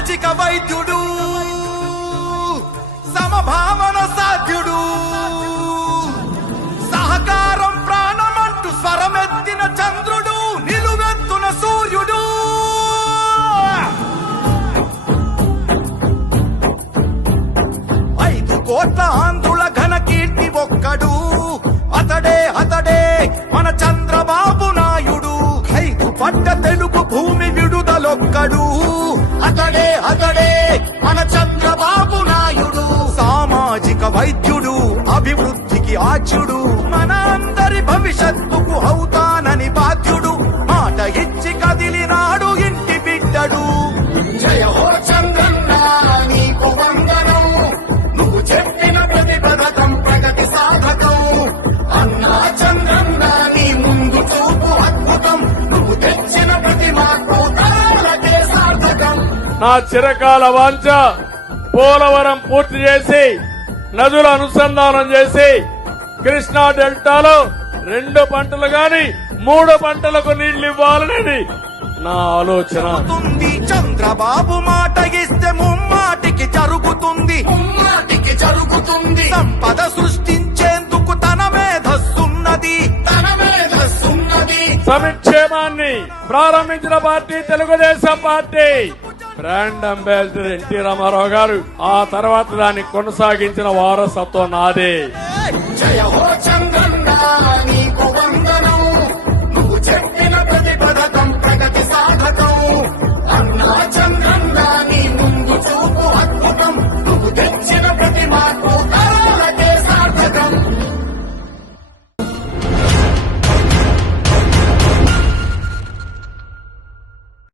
సామాజిక వైద్యుడు, సమభావన సాధ్యుడు, సహకారం ప్రాణమంటూ స్వరమెత్తిన చంద్రుడు, నిలువెత్తున సూర్యుడు. 5 కోట్ల ఆంధ్రుల ఘన కీర్తి ఒక్కడు, అతడే మన చంద్రబాబు నాయుడు. 5 పట్ట తెలుగు భూమి విడుదలొక్కడు, అతడే మన చంద్రబాబు నాయుడు. సామాజిక వైద్యుడు, అభివృద్ధికి ఆచ్యుడు, మన అందరి భవిష్యత్తుకు అవుతానని బాధ్యుడు. మాట ఇచ్చి కదిలినాడు ఇంటి బిడ్డడు. జయ హో చంద్రన్న నీకు వందనం, నువ్వు చెప్పిన ప్రతి పథకం ప్రగతి సాధకం. అన్నా చంద్రన్న నీ ముందు చూపు అద్భుతం, నువ్వు తెచ్చిన ప్రతి మాకు తరాలకే సార్థకం. నా చిరకాల వాంఛ పోలవరం పూర్తి చేసి నదుల అనుసంధానం చేసి కృష్ణా డెల్టాలో 2 పంటలు గాని 3 పంటలకు నీళ్లు ఇవ్వాలనేది నా ఆలోచన. చంద్రబాబు మాట ఇస్తే ముమ్మాటికి జరుగుతుంది, సంపద సృష్టించేందుకు తన మేధస్సున్నది. సంక్షేమాన్ని ప్రారంభించిన party Telugu Desam party. Brand ambassador NT Rama Rao గారు, ఆ తర్వాత దాన్ని కొనసాగించిన వారసత్వం నాదే. జయ హో